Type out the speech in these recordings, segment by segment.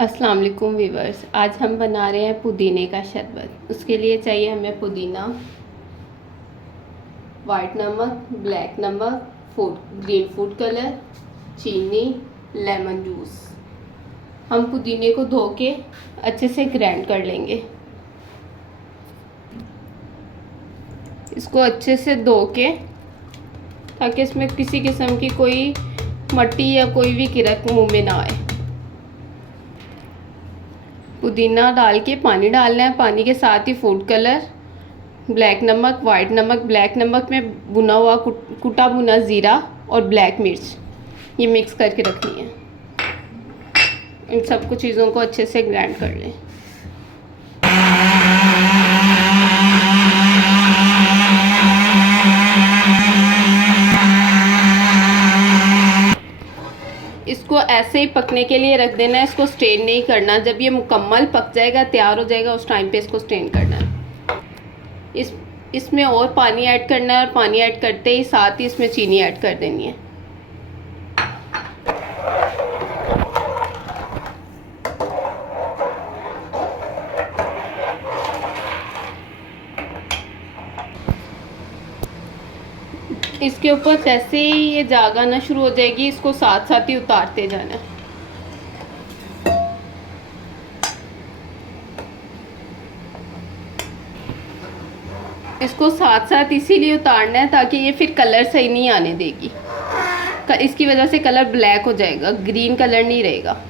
अस्सलाम वालेकुम वीवर्स। आज हम बना रहे हैं पुदीने का शरबत। उसके लिए चाहिए हमें पुदीना, वाइट नमक, ब्लैक नमक, ग्रीन फूड कलर, चीनी, लेमन जूस। हम पुदीने को धो के अच्छे से ग्राइंड कर लेंगे। इसको अच्छे से धो के, ताकि इसमें किसी किस्म की कोई मट्टी या कोई भी किरक मुंह में ना आए। पुदीना डाल के पानी डालना है, पानी के साथ ही फूड कलर, ब्लैक नमक, वाइट नमक, ब्लैक नमक में भुना हुआ कुटा भुना ज़ीरा और ब्लैक मिर्च, ये मिक्स करके रखनी है। इन सब कुछ चीज़ों को अच्छे से ग्राइंड कर लें। इसको ऐसे ही पकने के लिए रख देना है, इसको स्ट्रेन नहीं करना। जब ये मुकम्मल पक जाएगा, तैयार हो जाएगा, उस टाइम पे इसको स्ट्रेन करना है। इसमें और पानी ऐड करना है, और पानी ऐड करते ही साथ ही इसमें चीनी ऐड कर देनी है। इसके ऊपर जैसे ही ये जाग आना शुरू हो जाएगी, इसको साथ साथ ही उतारते जाना है। इसको साथ साथ इसीलिए उतारना है ताकि ये फिर कलर सही नहीं आने देगी। इसकी वजह से कलर ब्लैक हो जाएगा, ग्रीन कलर नहीं रहेगा।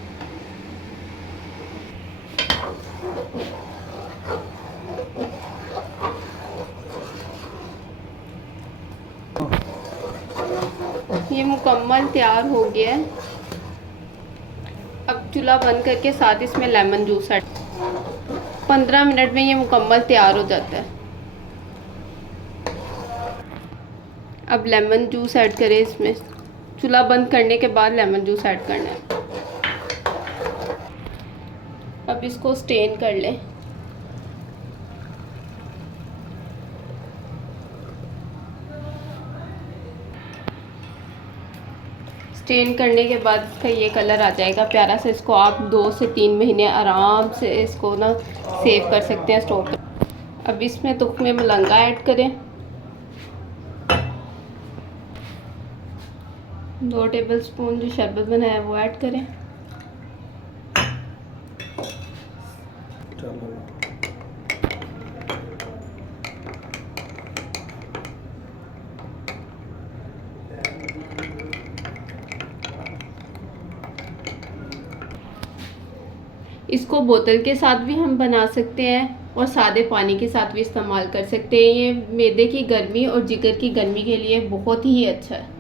ये मुकम्मल तैयार हो गया है। अब चूल्हा बंद करके साथ इसमें लेमन जूस ऐड। 15 मिनट में ये मुकम्मल तैयार हो जाता है। अब लेमन जूस ऐड करें इसमें। चूल्हा बंद करने के बाद लेमन जूस ऐड करना है। अब इसको स्टेन कर लें। स्टेन करने के बाद इसका ये कलर आ जाएगा प्यारा सा। इसको आप 2 से 3 महीने आराम से इसको ना सेव कर सकते हैं, स्टोर कर। अब इसमें तुख्मे मलंगा ऐड करें। 2 टेबलस्पून जो शरबत बनाया है वो ऐड करें। इसको बोतल के साथ भी हम बना सकते हैं और सादे पानी के साथ भी इस्तेमाल कर सकते हैं। ये मैदे की गर्मी और जिगर की गर्मी के लिए बहुत ही अच्छा है।